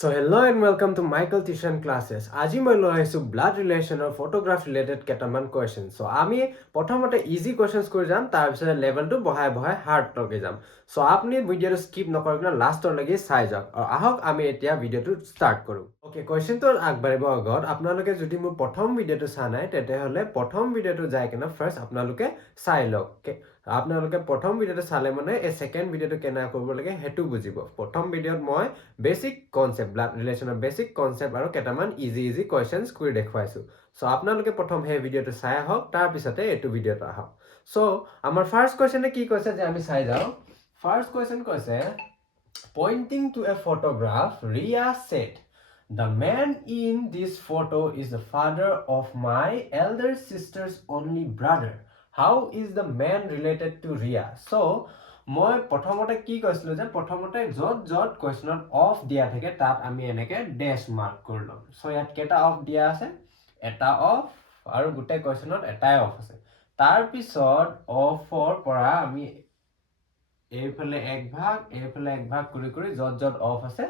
So hello and welcome to Michael Tuition Classes. আজি মই লৈ আহিছোঁ ব্লাড ৰিলেশ্যনৰ ফটোগ্ৰাফ ৰিলেটেড কেইটামান কুৱেশ্যন। চ' আমি প্ৰথমতে ইজি কুৱেশ্যনছ কৰি যাম, তাৰপিছত লেভেলটো বঢ়াই বঢ়াই হাৰ্ডলৈকে যাম। চ' আপুনি ভিডিঅ'টো স্কিপ নকৰি কিনে লাষ্টলৈকে চাই যাওক। আৰু আহক আমি এতিয়া ভিডিঅ'টো ষ্টাৰ্ট কৰোঁ। অ'কে, কুৱেশ্যনটো আগবাঢ়িব আগত আপোনালোকে যদি মোৰ প্ৰথম ভিডিঅ'টো চোৱা নাই তেতিয়াহ'লে প্ৰথম ভিডিঅ'টো যাই কিনে ফাৰ্ষ্ট আপোনালোকে চাই লওক। আপোনালোকে প্ৰথম ভিডিঅ'টো চালে মানে এই ছেকেণ্ড ভিডিঅ'টো কেনেকৈ কৰিব লাগে সেইটো বুজিব। প্ৰথম ভিডিঅ'ত মই বেছিক কনচেপ্ট ব্লাড ৰিলেশ্যনৰ বেছিক কনচেপ্ট আৰু কেইটামান ইজি কুৱেশ্যনছ কৰি দেখুৱাইছোঁ। চ' আপোনালোকে প্ৰথম সেই ভিডিঅ'টো চাই আহক, তাৰপিছতে এইটো ভিডিঅ'টো আহক। চ' আমাৰ ফাৰ্ষ্ট কুৱেশ্যনে কি কৈছে যে আমি চাই যাওঁ। ফাৰ্ষ্ট কুৱেশ্যন কৈছে pointing to a photograph Riya said The man in this photo is the father of my elder sister's only brother. How is the man related to Ria? So, মই প্ৰথমতে কি কৈছিলোঁ যে প্ৰথমতে য'ত কুৱেশ্যনত অফ দিয়া থাকে তাত আমি এনেকৈ ডেছ মাৰ্ক কৰি ল'ম। চ' ইয়াত কেইটা অফ দিয়া আছে? এটা অফ আৰু গোটেই কুৱেশ্যনত এটাই অফ আছে। তাৰপিছত অফৰ পৰা আমি এইফালে এক ভাগ কৰি য'ত অফ আছে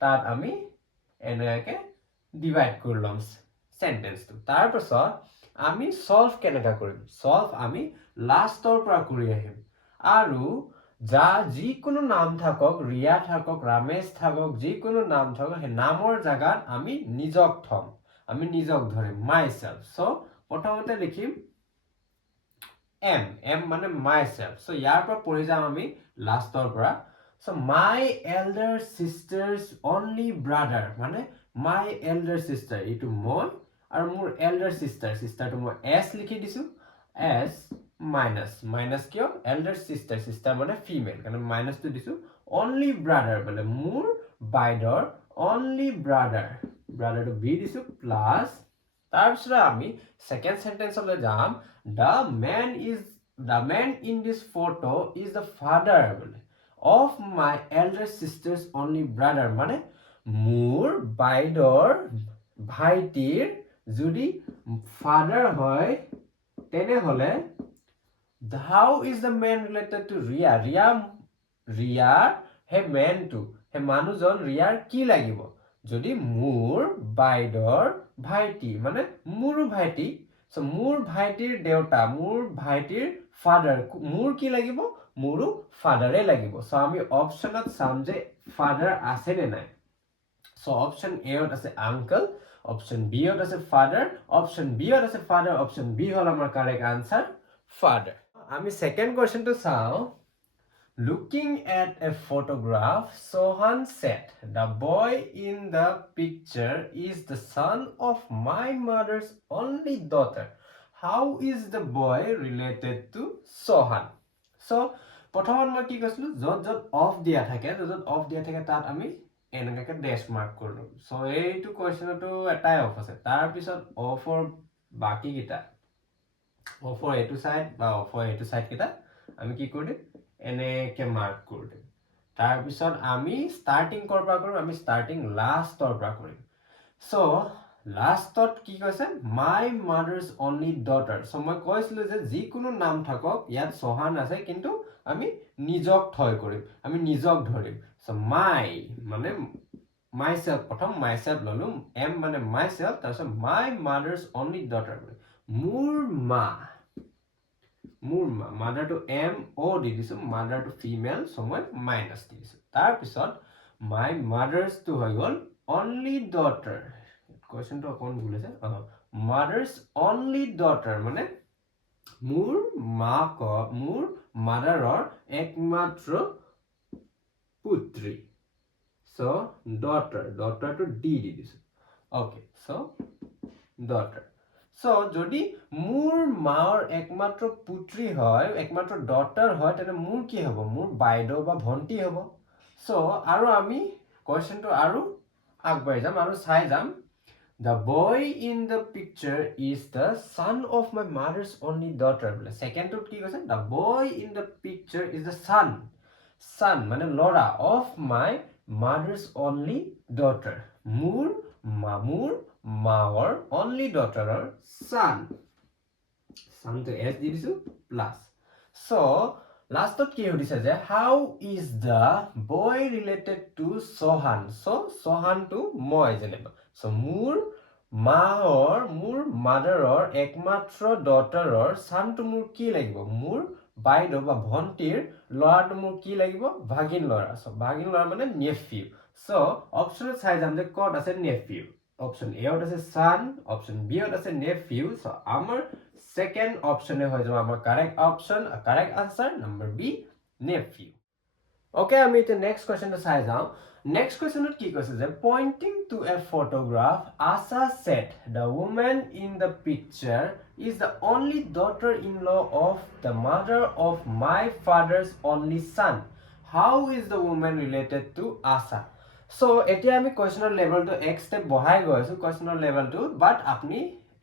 তাত আমি এনেকৈ ডিভাইড কৰি ল'ম চেণ্টেন্সটো। তাৰপিছত আমি সলভ কেনেকৈ কৰিম? সলভ আমি লাষ্টৰ পৰা কৰি আহিম আৰু যিকোনো নাম থাকক, ৰিয়া থাকক, ৰামেশ থাকক, যিকোনো নাম থাকক, সেই নামৰ জাগাত আমি নিজক থম, আমি নিজক ধৰিম, মাই চেল্ফ। চ' প্ৰথমতে লিখিম এম মানে মাই চেল্ফ। চ' ইয়াৰ পৰা পঢ়ি যাম আমি লাষ্টৰ পৰা। চ' মাই এল্ডাৰ চিষ্টাৰ্ছ অনলি ব্ৰাদাৰ মানে মাই এল্ডাৰ চিষ্টাৰ, এইটো মই আৰু মোৰ এল্ডাৰ চিষ্টাৰটো মই এছ লিখি দিছোঁ। এছ মাইনাছ কিয়? এল্ডাৰ চিষ্টাৰ মানে ফিমেল কাৰণে মাইনাছটো দিছোঁ। অনলি ব্ৰাদাৰ মানে মোৰ বাইদেউৰ অনলি ব্ৰাদাৰটো বি দিছোঁ প্লাছ। তাৰপিছত আমি ছেকেণ্ড চেণ্টেন্সলৈ যাম। The man in this photo is the father of my elder sister's only brother মানে মোৰ বাইদেউৰ ভাইটিৰ যদি ফাদাৰ হয় তেনেহ'লে how is the man related to Ria? ৰিয়াৰ সেই মেনটো, সেই মানুহজন ৰিয়াৰ কি লাগিব? যদি মোৰ বাইদেউৰ ভাইটি মানে মোৰো ভাইটি, চ' মোৰ ভাইটিৰ দেউতা, মোৰ ভাইটিৰ ফাদাৰ, মোৰ কি লাগিব? মোৰো ফাদাৰে লাগিব। চ' আমি অপশ্যনত চাম যে ফাদাৰ আছে নে নাই। চ' অপশ্যন এত আছে আংকল, অপশ্যন বিত আছে ফাদাৰ, অপশ্যন বিত আছে ফাদাৰ, অপশ্যন বি হ'ল আমাৰ কাৰেক্ট আনচাৰ ফাদাৰ। আমি ছেকেণ্ড কুৱেশ্যনটো চাওঁ। Looking at a photograph, Sohan said, The boy in the picture is the son of my mother's only daughter. How is the boy related to Sohan? So, প্ৰথমত মই কি কৈছিলোঁ? য'ত of দিয়া থাকে তাত আমি এনেকৈ ডেছ মাৰ্ক কৰিলোঁ। চ' এইটো কুৱেশ্যনতো এটাই অফ আছে। তাৰপিছত অফৰ বাকীকেইটা, অফৰ এইটো ছাইড বা অফৰ এইটো ছাইডকেইটা আমি কি কৰি দিম? এনেকৈ মাৰ্ক কৰি দিম। তাৰপিছত আমি ষ্টাৰ্টিং ক'ৰ পৰা কৰিম? আমি ষ্টাৰ্টিং লাষ্টৰ পৰা কৰিম। চ' লাষ্টত কি কৈছে? মাই মাদাৰ্ছ অনলি ডটাৰ। চ' মই কৈছিলোঁ যে যিকোনো নাম থাকক, ইয়াত চহান আছে কিন্তু আমি নিজক থৈ কৰিম, আমি নিজক ধৰিম। চ' মাই মানে মাই চেল্ফ, প্ৰথম মাই চেল্ফ ল'লোঁ, এম মানে মাই চেল্ফ, তাৰপিছত মাই মাদাৰ্ছ অনলি ডটাৰ মানে মোৰ মা, মাদাৰটো এম অ' দি দিছোঁ, মাদাৰটো ফিমেল, চ' মই মাইনাছ দি দিছোঁ। তাৰপিছত মাই মাদাৰ্ছটো হৈ গ'ল অনলি ডটাৰ। কুৱেশ্যনটো অকণমান ভুল আছে। মাদাৰ্ছ অনলি ডটাৰ মানে মোৰ মাদাৰৰ একমাত্ৰ পুত্ৰী। চ' ডটাৰটো ডি দি দিছোঁ। অ'কে, চ' ডটাৰ। চ' যদি মোৰ মাৰ একমাত্ৰ পুত্ৰী হয়, একমাত্ৰ ডটাৰ হয়, তেনে মোৰ কি হ'ব? মোৰ বাইদেউ বা ভণ্টি হ'ব। চ' আৰু আমি কুৱেশ্যনটো আৰু আগবাঢ়ি যাম আৰু চাই যাম। The boy in the picture is the son of my mother's only daughter. বোলে ছেকেণ্ডটোত কি কৈছে? The boy in the picture is the son মানে ল'ৰা of my mother's only daughter. মোৰ মাৰ only daughterৰ sonটো এছ দি দিছোঁ প্লাছ। চ' লাষ্টত কি সুধিছে যে how is the boy related to Sohan Sohan to মই যেনিবা মোৰ মাদাৰৰ একমাত্ৰ ডটাৰৰ চানটো মোৰ কি লাগিব মোৰ বাইদেউ বা ভণ্টিৰ ল'ৰাটো মোৰ কি লাগিব ভাগিন ল'ৰা ভাগিন ল'ৰা মানে নেফিউ অপশ্যনত চাই যাম যে ক'ত আছে নেফিউ অপশ্যন এত আছে সান অপশ্যন বিত আছে নেফিউ আমাৰ সেকেন্ড অপশ্যনে হৈ যাব আমাৰ correct option correct answer number B nephew okay আমি এতিয়া নেক্সট কোৱেশ্চনটো চাই যাওঁ নেক্সট কোৱেশ্চনত কি কৈছে যে pointing to a photograph Asha said the woman in the picture is the only daughter-in-law of the mother of my father's only son. How is the woman related to Asa? So এতিয়া আমি কোৱেশ্চনৰ লেভেলটো এক step বঢ়াই গৈ আছো কোৱেশ্চনৰ লেভেলটো বাট আপুনি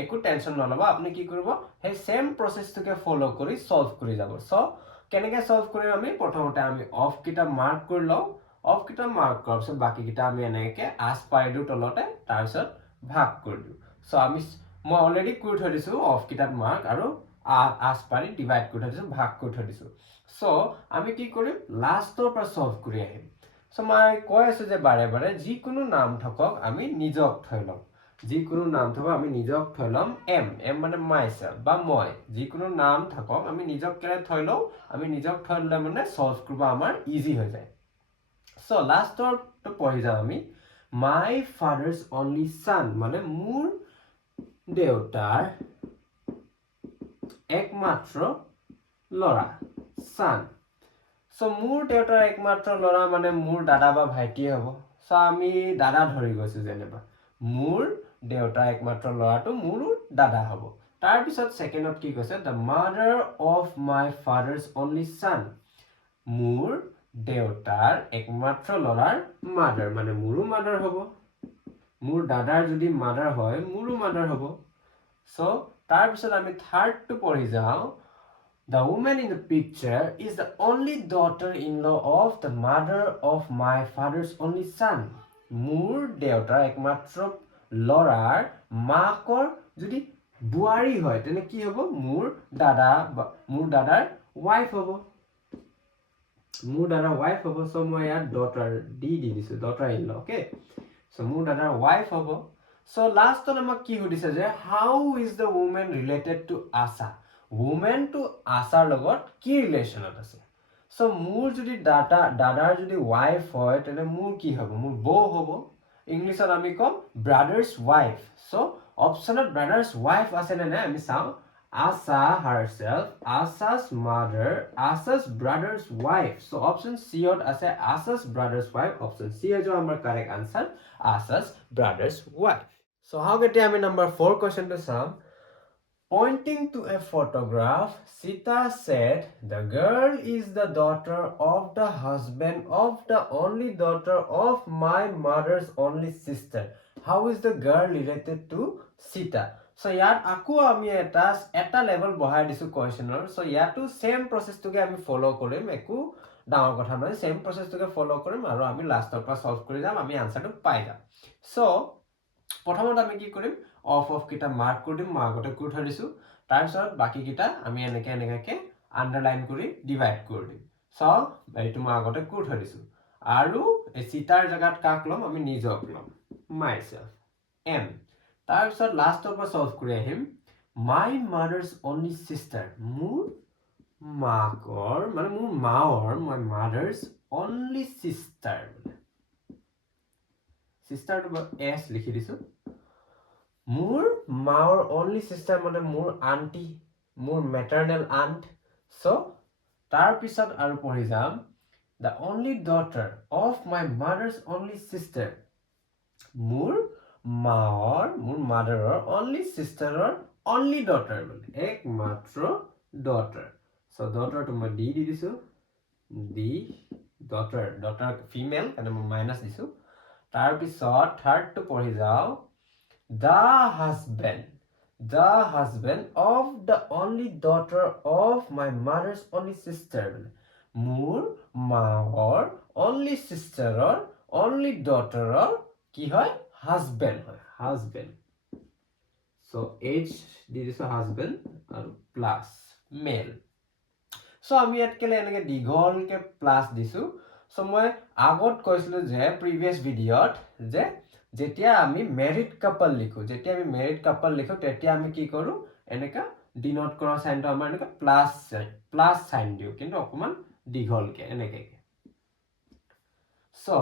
একো tension নলব আপুনি কি কৰিব সেই সেম প্ৰসেসটোকে ফলো কৰি সলভ কৰি যাব কেনেকৈ সলভ কৰিম আমি প্ৰথমতে আমি অফ কিটা মাৰ্ক কৰি লওঁ অফ কিটা মাৰ্ক কৰাৰ পিছত বাকি কিটা আমি এনেকৈ আস পাৰি দিওঁ তলতে তাৰপিছত ভাগ কৰি দিওঁ আমি মই অলৰেডি কৰি থৈ দিছোঁ অফ কিটাত মাৰ্ক আৰু আস পাৰি ডিভাইড কৰি থৈ দিছোঁ ভাগ কৰি থৈ দিছোঁ আমি কি কৰিম লাষ্টৰ পৰা সলভ কৰি আহিম মই কৈ আছোঁ যে বাৰে বাৰে যিকোনো নাম থাকক আমি নিজক থৈ লওঁ যিকোনো নাম থাকক আমি নিজক থৈ ল'ম এম মানে মাইসেলফ বা মই যিকোনো নাম থাকক আমি নিজক কেনে থৈ লওঁ আমি নিজক থৈ ল'লে মানে সলভ কৰিব আমাৰ ইজি হৈ যায় লাষ্টৰটো পঢ়ি যাওঁ আমি মাই ফাদাৰ্স অনলি সান মানে মোৰ দেউতাৰ একমাত্ৰ ল'ৰা সান মোৰ দেউতাৰ একমাত্ৰ ল'ৰা মানে মোৰ দাদা বা ভাইটি হ'ব আমি দাদা ধৰি গৈছো যেনিবা মোৰ দেউতাৰ একমাত্ৰ ল'ৰাটো মোৰ দাদা হ'ব তাৰ পিছত সেকেন্ডত কি কৈছে the mother of my father's only son মোৰ দেউতাৰ একমাত্ৰ ল'ৰাৰ মাদাৰ মানে মোৰো মাদাৰ হ'ব মোৰ দাদাৰ যদি মাদাৰ হয় মোৰো মাদাৰ হ'ব তাৰ পিছত আমি থাৰ্ডটো পঢ়ি যাওঁ The woman in the picture is the only daughter-in-law of the mother of my father's only son. মোৰ দেউতাৰ একমাত্ৰ ল'ৰাৰ মাকৰ যদি বুৱাৰী হয় তেনে কি হ'ব মোৰ দাদাৰ ওয়াইফ হ'ব মোৰ দাদাৰ ওয়াইফ হ'ব মই ইয়াত ডটাৰ দি দিছো ডটাৰ ইন ল ওকে মোৰ দাদাৰ ওয়াইফ হ'ব লাষ্টত আমাক কি সুধিছে যে how is the woman related to Asa woman to Asar লগত কি ৰিলেচনত আছে মোৰ যদি দাদাৰ যদি ওয়াইফ হয় তেনে মোৰ কি হ'ব মোৰ বৌ হ'ব ইংলিছত আমি কম ব্ৰাদাৰ্স ওয়াইফ অপশ্যনত ব্ৰাদাৰ্স ওয়াইফ আছে নে নাই আমি চাওঁ Asa herself Asa's mother Asa's brother's wife option C ত আছে Asa's brother's wife option C is our correct answer Asa's brother's wife how এতিয়া আমি number 4 question to চাম Pointing to a photograph, Sita said, the girl is the daughter of the husband of the only daughter of my mother's only sister. How is the girl related to Sita? ইয়াত আকৌ আমি এটা level বঢ়াই দিছো কোৱেশ্চনৰ ইয়াতো same প্ৰসেসটোকে আমি ফলো কৰিম একো ডাঙৰ কথা নহয় সেম প্ৰসেসটোকে ফলো কৰিম আৰু আমি লাষ্টৰ পৰা সলভ কৰি যাম আমি আনসাৰটো পাই যাম প্ৰথমত আমি কি কৰিম অফ কিটা মাৰ্ক কৰি দিম মই আগতে কৰি থৈ দিছো তাৰ পিছত বাকি কিটা আমি এনেকৈ আন্ডাৰলাইন কৰি ডিভাইড কৰি দিম এইটো মই আগতে কৰি থৈ দিছো আৰু এই সিতাৰ জায়গাত কাক লম আমি নিজক লম মাইসেলফ এম তাৰ পিছত লাষ্টৰ পৰা সলভ কৰি আহিম মাই মাদাৰ্স অনলি সিস্টাৰ মোৰ মাকৰ মানে মোৰ মাৰ মাই মাদাৰ্স অনলি সিস্টাৰ সিস্টাৰটো এস লিখি দিছো মোৰ মাৰ অনলি সিস্টাৰ মানে মোৰ আন্টি মোৰ মেটাৰনেল আন্ট তাৰ পিছত আৰু পঢ়ি যাম the only daughter of my mother's only sister মোৰ মাদাৰৰ only sisterৰ only daughter মানে একমাত্ৰ daughter daughter তো মই দি দিছো দি daughter female কাৰণে মই মাইনাস দিছো তাৰ পিছত থাৰ্ড তো পঢ়ি যাও the husband of the only daughter of my mother's only sister মোৰ মাৰ only sisterৰ only daughterৰ কি হয় husband হয় husband h দি দিছো husband আৰু plus male সো আমি ইয়াত কেলে এনেকে দীঘলকে প্লাস দিছো সো মই আগত কৈছিলো যে প্ৰিভিয়াস ভিডিঅ'ত যে যেতিয়া আমি মেৰিড কাপল লিখো যেতিয়া আমি মেৰিড কাপল লিখো তেতিয়া আমি কি কৰো এনেকা ডিনোট কৰা সাইনটো আমাৰ এনেকা প্লাস সাইন দিও কিন্তু অকমান দীঘলকে এনেকে সো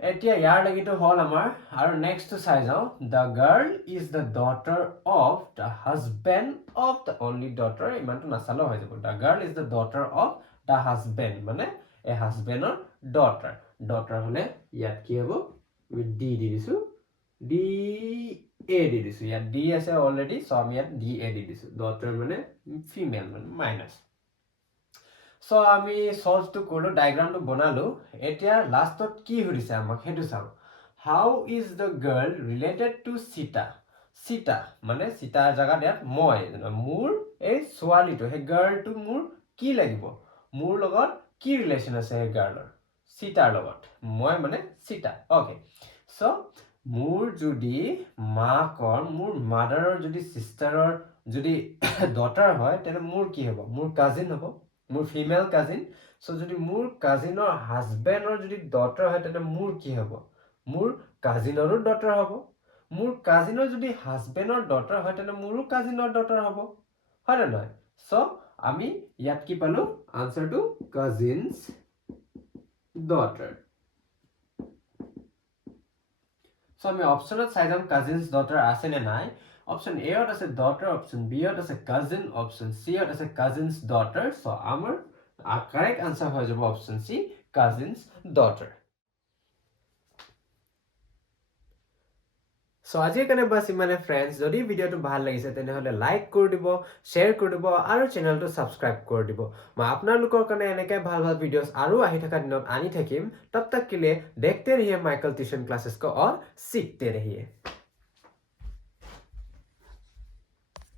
এতিয়া ইয়াৰ লাগিটো হল আমাৰ আৰু নেক্সট টু চাই যাও the girl is the daughter of the husband of the only daughter ইমানটো নাচালো হৈ যাব the girl is the daughter of the husband মানে a husbandৰ daughter হলে ইয়াত কি হ'ব আমি d দি দিছো d a দি দিছো ইয়াত d আছে অলৰেডি সো আমি ইয়াত d a দি দিছো daughter মানে ফিমেল মানে মাইনাস সো আমি সলভ টু কৰিলো ডায়াগ্ৰামটো বনালো এতিয়া লাষ্টত কি হৈছে আমাক হেতু চাও how is the girl related to Sita মানে সীতাৰ জায়গা ইয়াত মই মোৰ এই ছোৱালীটো হে গাৰ্লটো মোৰ কি লাগিব মোৰ লগত কি ৰিলেচন আছে হে গাৰ্লৰ সীতাৰ লগত মই মানে সীতা ওকে সো মোৰ যদি মাকৰ মোৰ মাদাৰৰ যদি সিস্টাৰৰ যদি ডটাৰ হয় তেনে মোৰ কি হ'ব মোৰ কাজিন হ'ব মোৰ ফিমেল কাজিন সো যদি মোৰ কাজিনৰ হাজবেণ্ডৰ যদি ডটাৰ হয় তেনে মোৰ কি হ'ব মোৰ কাজিনৰো ডটাৰ হ'ব মোৰ কাজিনৰ যদি হাজবেণ্ডৰ ডটাৰ হয় তেনে মোৰো কাজিনৰ ডটাৰ হ'ব হয় না নহয় সো আমি ইয়াত কি পালো আনসাৰটো কাজিনস ডটাৰ সো আমি অপশনত চাই যাম কাজিনস ডটাৰ আছে নে নাই Option A ত আছে daughter, option B ত আছে cousin, option C ত আছে cousin's daughter. So our correct answer হৈ যাব option C, cousin's daughter. So আজিৰ কাৰণে বাস ইমানে friends, যদি ভিডিওটো ভাল লাগিছে তেনেহলে লাইক কৰি দিব, শেয়াৰ কৰি দিব আৰু চেনেলটো সাবস্ক্ৰাইব কৰি দিব। মই আপোনালোকৰ কাৰণে এনেকৈ ভাল ভাল ভিডিওস আৰু আহি থকা দিনত আনি থাকিম। तब तक के लिए देखते रहिए माइकल ट्यूशन क्लासेस को और सीखते रहिए।